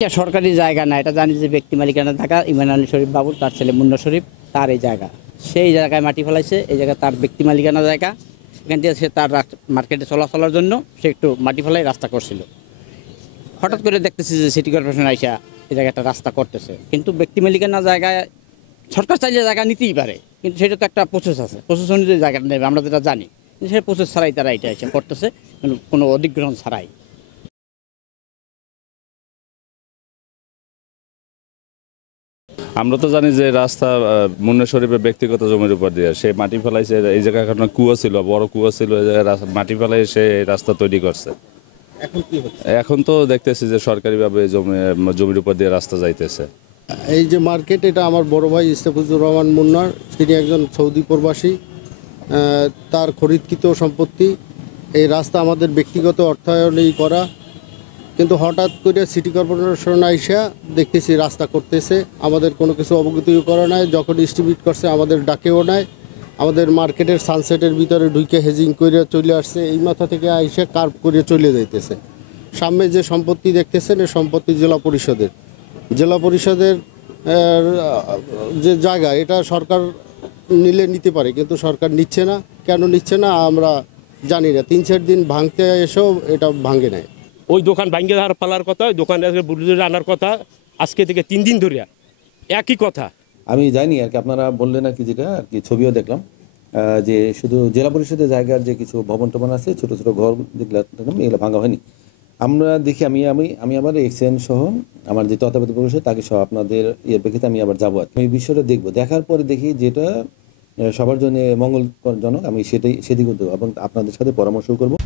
এটা সরকারি জায়গা না, এটা জানি যে ব্যক্তি মালিকানা থাকা ইমান আলী শরীফ বাবুর, তার ছেলে মুন্না শরীফ, তার এই জায়গা। সেই জায়গায় মাটি ফেলাইছে, এই জায়গা তার ব্যক্তি মালিকানা জায়গা। এখান থেকে সে তার মার্কেটে চলাচলের জন্য সে একটু মাটি ফেলাই রাস্তা করছিল। হঠাৎ করে দেখতেছি যে সিটি কর্পোরেশন আইসা এই জায়গাটা রাস্তা করতেছে, কিন্তু ব্যক্তি মালিকানা জায়গায় সরকার চাইলে জায়গা নিতেই পারে, কিন্তু সেটা তো একটা প্রসেস আছে, প্রসেস অনুযায়ী জায়গাটা নেবে, আমরা যেটা জানি। কিন্তু সেই প্রসেস ছাড়াই তারা এটা এসে করতেছে, কোনো অধিগ্রহণ ছাড়াই। আমরা তো জানি যে রাস্তা মুন্না শরীফের ব্যক্তিগত জমির উপর দিয়ে সে মাটি ফেলাইছে। এই জায়গায় একটা কুয়া ছিল, বড় কুয়া ছিল, এই জায়গায় মাটি ফেলাই সে রাস্তা তৈরি করছে। এখন কি হচ্ছে? এখন তো দেখতেছি যে সরকারিভাবে জমির উপর দিয়ে রাস্তা যাইতেছে। এই যে মার্কেট, এটা আমার বড় ভাই ইস্তেফুজুর রহমান মুন্নার, তিনি একজন সৌদি প্রবাসী, তার খরিদকৃত সম্পত্তি। এই রাস্তা আমাদের ব্যক্তিগত অর্থায়নেই করা, কিন্তু হঠাৎ করে সিটি কর্পোরেশন আইসা দেখতেছি রাস্তা করতেছে, আমাদের কোনো কিছু অবগতিও করা নাই। যখন ডিস্ট্রিবিউট করছে আমাদের ডাকেও নাই। আমাদের মার্কেটের সানসেটের ভিতরে ঢুকে হেজিং করে চলে আসছে, এই মাথা থেকে আইসা কার্ভ করে চলে যাইতেছে। সামনে যে সম্পত্তি দেখতেছেন, এই সম্পত্তি জেলা পরিষদের যে জায়গা, এটা সরকার নিলে নিতে পারে, কিন্তু সরকার নিচ্ছে না। কেন নিচ্ছে না আমরা জানি না। 3-4 দিন ভাঙতে এসেও এটা ভাঙে নেয়। ওই দোকান ভাঙ্গে পালার কথা, ওই দোকানে বুলডোজার আনার কথা, আজকে থেকে 3 দিন ধরে একই কথা। আমি জানি আর কি, আপনারা বললেন আর কি, যেটা আর কি ছবিও দেখলাম যে শুধু জেলা পরিষদের জায়গার যে কিছু ভবন টবন আছে, ছোট ছোট ঘর যেগুলো এগুলো ভাঙা হয়নি। আমরা দেখি আমি আবার এক্সচেঞ্জ সহ আমার যে তত্ত্বাবধায়ক পরিষদ তাকে সহ আপনাদের ইয়ের প্রেক্ষিতে আমি আবার যাবো। এই বিষয়টা দেখবো, দেখার পরে দেখি যেটা সবার জন্য মঙ্গলজনক আমি সেদিকে দেবো এবং আপনাদের সাথে পরামর্শ করবো।